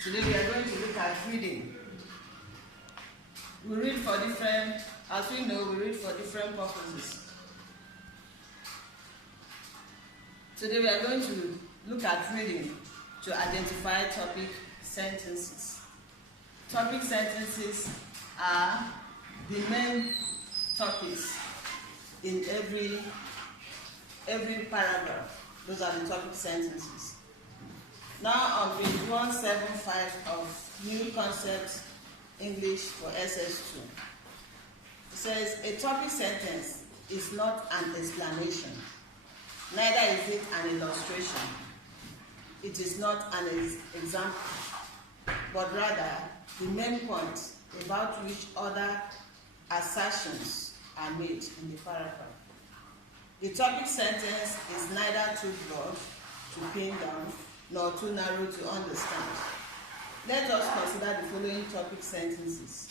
Today we are going to look at reading. We read for different, as we know, we read for different purposes. Today we are going to look at reading to identify topic sentences. Topic sentences are the main topics in every paragraph. Those are the topic sentences. Now on page 175 of New Concept English for SS2, it says a topic sentence is not an explanation, neither is it an illustration. It is not an example, but rather the main point about which other assertions are made in the paragraph. The topic sentence is neither too broad to pin down nor too narrow to understand. Let us consider the following topic sentences,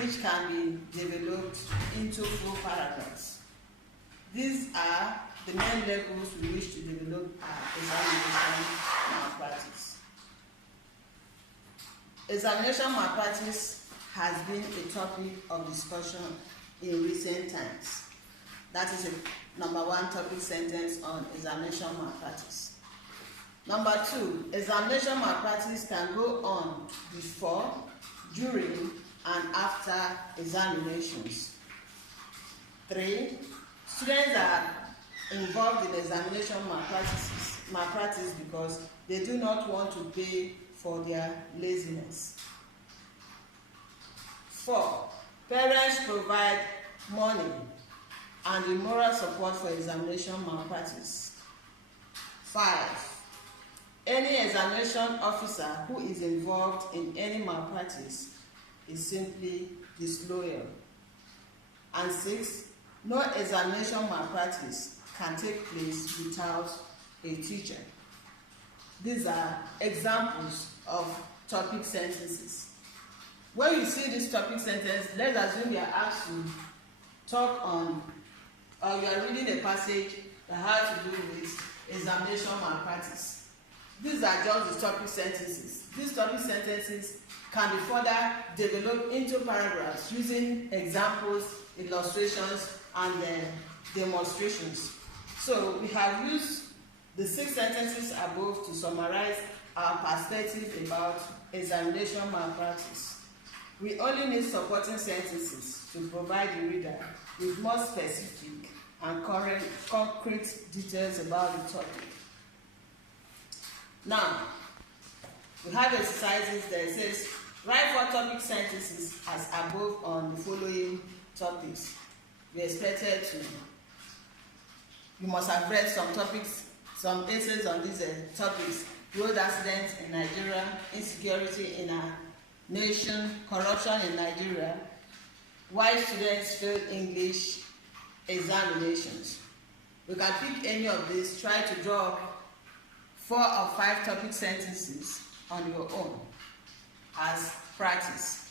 which can be developed into full paragraphs. These are the main levels we wish to develop our examination malpractice. Examination malpractice has been a topic of discussion in recent times. That is a number one topic sentence on examination malpractice. Number two, examination malpractice can go on before, during, and after examinations. 3, students are involved in examination malpractice because they do not want to pay for their laziness. 4, parents provide money and the moral support for examination malpractice. 5, any examination officer who is involved in any malpractice is simply disloyal. And 6, no examination malpractice can take place without a teacher. These are examples of topic sentences. When you see this topic sentence, let's assume you are asked to talk on, or you are reading a passage that has to do with examination malpractice. These are just the topic sentences. These topic sentences can be further developed into paragraphs using examples, illustrations, and demonstrations. So we have used the 6 sentences above to summarize our perspective about examination malpractice. We only need supporting sentences to provide the reader with more specific and concrete details about the topic. Now, we have exercises that says, write 4 topic sentences as above on the following topics. We expected to, you must have read some topics, some essays on these topics: road accidents in Nigeria, insecurity in our nation, corruption in Nigeria, why students fail English examinations. You can pick any of these, try to draw 4 or 5 topic sentences on your own as practice.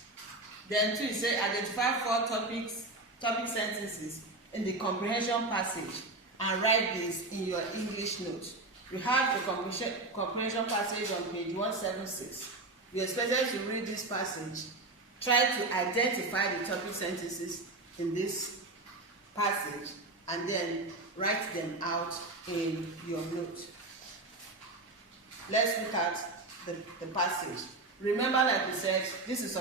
Then 2, you say identify 4 topic sentences in the comprehension passage and write this in your English notes. You have the comprehension passage on page 176. You expected to read this passage. Try to identify the topic sentences in this passage and then write them out in your note. Let's look at the passage. Remember, like we said, this is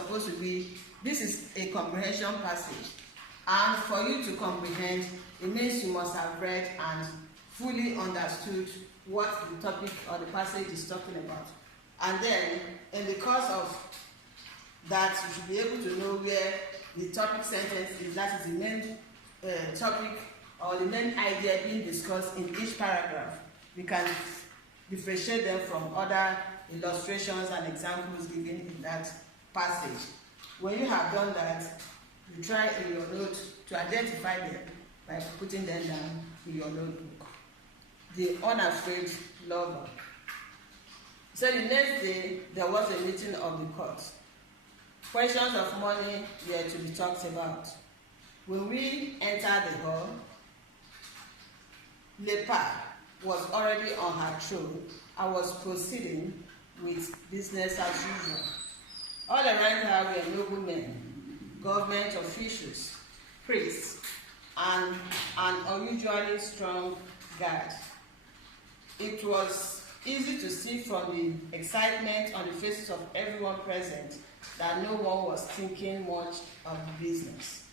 a comprehension passage. And for you to comprehend, it means you must have read and fully understood what the topic or the passage is talking about. And then, in the course of that, you should be able to know where the topic sentence is, that is the main topic or the main idea being discussed in each paragraph. We can differentiate them from other illustrations and examples given in that passage. When you have done that, you try in your note to identify them by putting them down in your notebook. The unafraid lover. So the next day, there was a meeting of the court. Questions of money were to be talked about. When we entered the hall, Lepa was already on her throne and was proceeding with business as usual. All around her were noblemen, government officials, priests, and an unusually strong guard. It was easy to see from the excitement on the faces of everyone present that no one was thinking much of the business.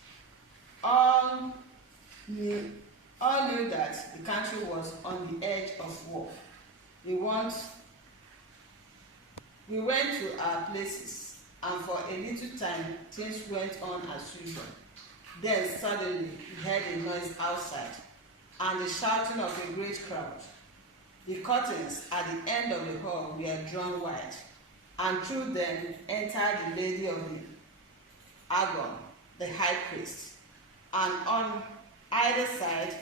All knew that the country was on the edge of war. We went to our places, and for a little time things went on as usual. Then suddenly we heard a noise outside, and the shouting of a great crowd. The curtains at the end of the hall were drawn wide, and through them entered the lady of the Agon, the high priest, and on either side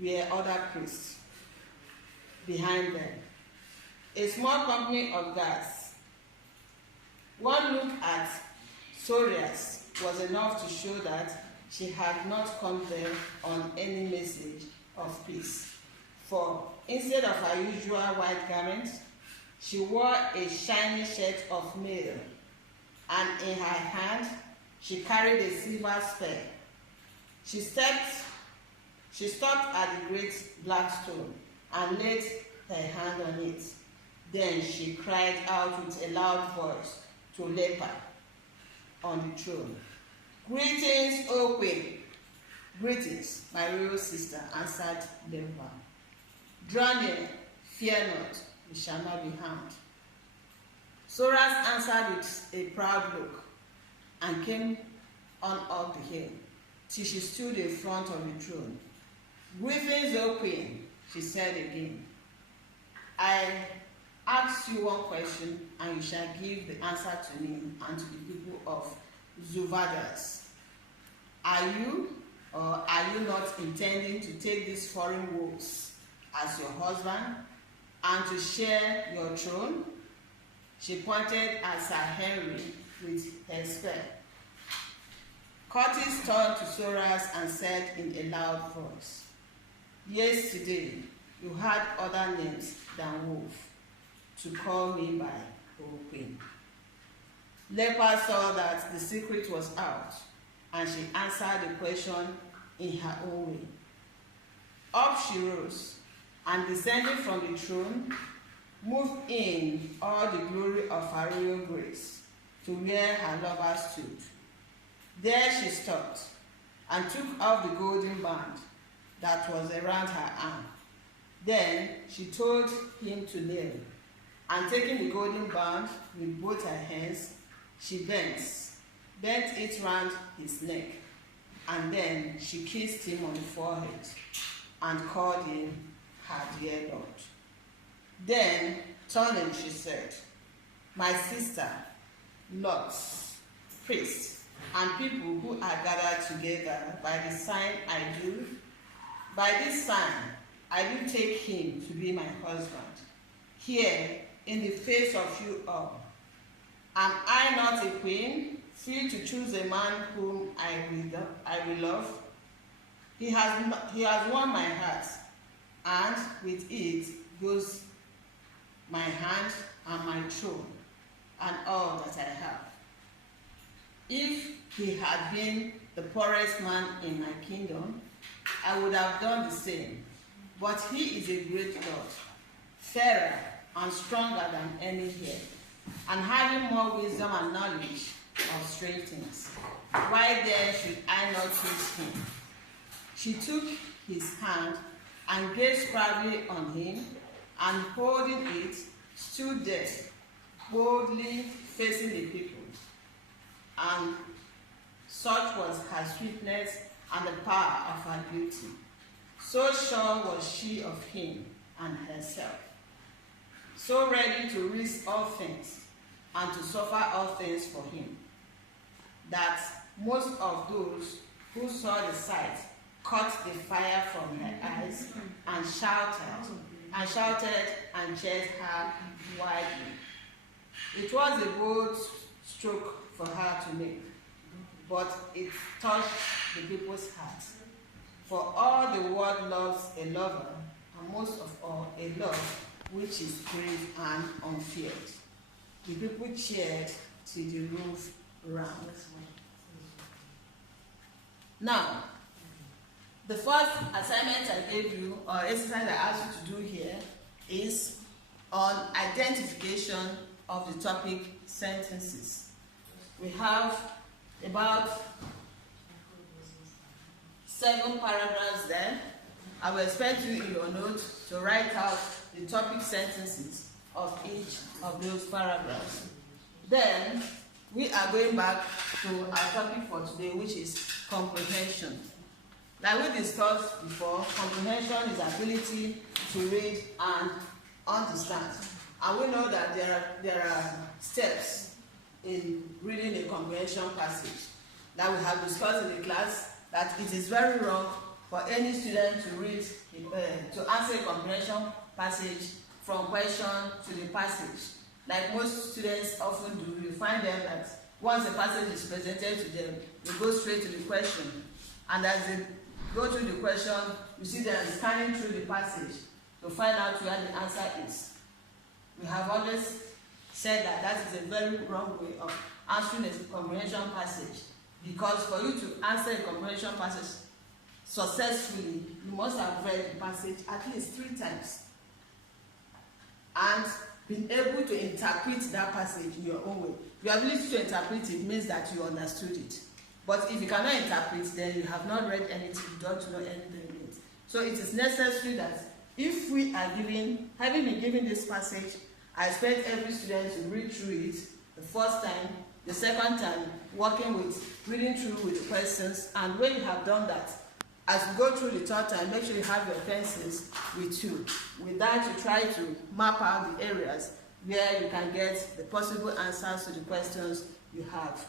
were other priests behind them. A small company of guards. One look at Sorias was enough to show that she had not come there on any message of peace. For instead of her usual white garment, she wore a shiny shirt of mail, and in her hand she carried a silver spear. She stopped at the great black stone and laid her hand on it. Then she cried out with a loud voice to Leper on the throne. "Greetings, O Queen." "Greetings, my royal sister," answered Leper. "Draw near, fear not, you shall not be harmed." Soras answered with a proud look and came on up the hill till she stood in front of the throne. "Greetings, O Queen," she said again. "I ask you one question, and you shall give the answer to me and to the people of Zuvadas. Are you not intending to take these foreign wolves as your husband and to share your throne?" She pointed at Sir Henry with her spear. Curtis turned to Soras and said in a loud voice, "Yesterday you had other names than wolf to call me by, O Queen." Leper saw that the secret was out, and she answered the question in her own way. Up she rose, and descending from the throne, moved in all the glory of her royal grace to where her lover stood. There she stopped and took off the golden band that was around her arm. Then she told him to kneel, and taking the golden band with both her hands, she bent it round his neck, and then she kissed him on the forehead and called him her dear Lord. Then, turning, she said, "My sister, lords, priests, and people who are gathered together by this sign I do take him to be my husband, here in the face of you all. Am I not a queen, free to choose a man whom I will love? He has won my heart, and with it goes my hand and my throne, and all that I have. If he had been the poorest man in my kingdom, I would have done the same. But he is a great lord, fairer and stronger than any here, and having more wisdom and knowledge of strange things. Why then should I not choose him?" She took his hand and gazed proudly on him, and holding it, stood there, boldly facing the people. And such was her sweetness and the power of her beauty. So sure was she of him and herself, so ready to risk all things and to suffer all things for him, that most of those who saw the sight caught the fire from her eyes and shouted and cheered her wildly. It was a bold stroke for her to make, but it touched the people's hearts. For all the world loves a lover, and most of all a love which is brave and unfeared. the people cheered till the roof rang. Now, the first assignment I gave you, or exercise I asked you to do here, is on identification of the topic sentences. We have about 7 paragraphs there. I will expect you in your note to write out the topic sentences of each of those paragraphs. Then we are going back to our topic for today, which is comprehension. Like we discussed before, comprehension is ability to read and understand. And we know that there are steps in reading a comprehension passage that we have discussed in the class, that it is very wrong for any student to read, to answer a comprehension passage from question to the passage. Like most students often do, you find them that once a passage is presented to them, they go straight to the question. And as they go through the question, you see them scanning through the passage to find out where the answer is. We have always said that that is a very wrong way of answering a comprehension passage, because for you to answer a comprehension passage successfully, you must have read the passage at least 3 times and been able to interpret that passage in your own way. Your ability to interpret it means that you understood it. But if you cannot interpret, then you have not read anything, you don't know anything in it. So it is necessary that if we are having been given this passage, I expect every student to read through it the first time, the second time, reading through with the questions, and when you have done that, as you go through the third time, make sure you have your pencils with you. With that, you try to map out the areas where you can get the possible answers to the questions you have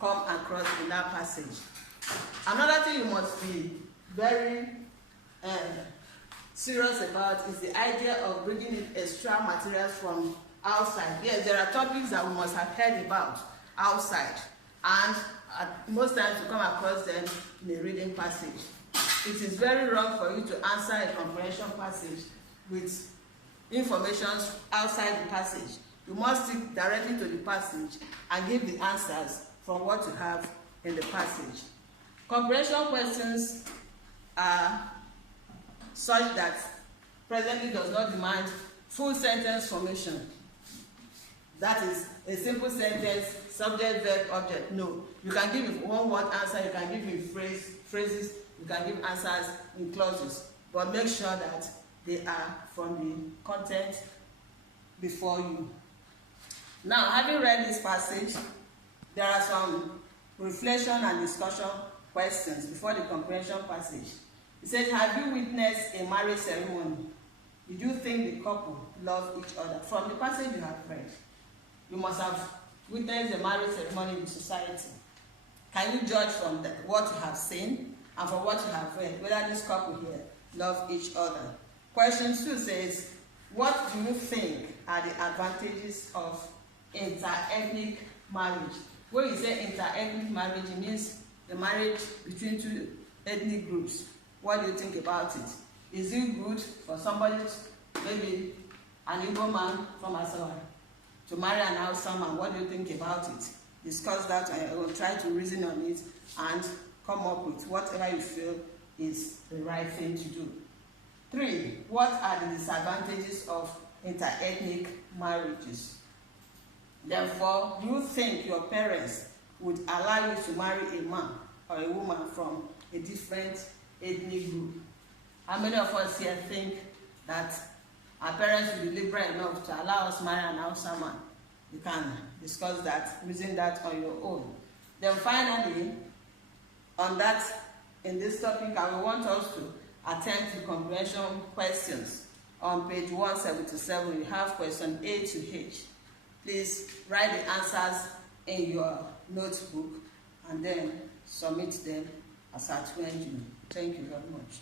come across in that passage. Another thing you must be very serious about is the idea of bringing in extra materials from outside. Yes, there are topics that we must have heard about outside, and most times you come across them in a reading passage. It is very wrong for you to answer a comprehension passage with information outside the passage. You must stick directly to the passage and give the answers from what you have in the passage. Comprehension questions are such that presently does not demand full sentence formation. That is a simple sentence, subject, verb, object. No. You can give one word answer, you can give in phrases, you can give answers in clauses. But make sure that they are from the content before you. Now, having read this passage, there are some reflection and discussion questions before the comprehension passage. It says, have you witnessed a marriage ceremony? Did you think the couple love each other? From the passage you have read, you must have witnessed a marriage ceremony in society. Can you judge from what you have seen and from what you have read whether this couple here love each other? Question 2 says, what do you think are the advantages of inter-ethnic marriage? When you say inter-ethnic marriage, it means the marriage between 2 ethnic groups. What do you think about it? Is it good for somebody, maybe an Igbo man from Asawa, to marry an Hausa man? What do you think about it? Discuss that, and I will try to reason on it and come up with whatever you feel is the right thing to do. 3, what are the disadvantages of inter-ethnic marriages? Therefore, do you think your parents would allow you to marry a man or a woman from a different ethnic group? How many of us here think that our parents will be liberal enough to allow us to marry an Hausa man? You can discuss that, reason that on your own. Then finally, on that, in this topic, I will want us to attempt the comprehension questions. On page 177, you have question A to H. Please write the answers in your notebook and then submit them as at when you. Thank you very much.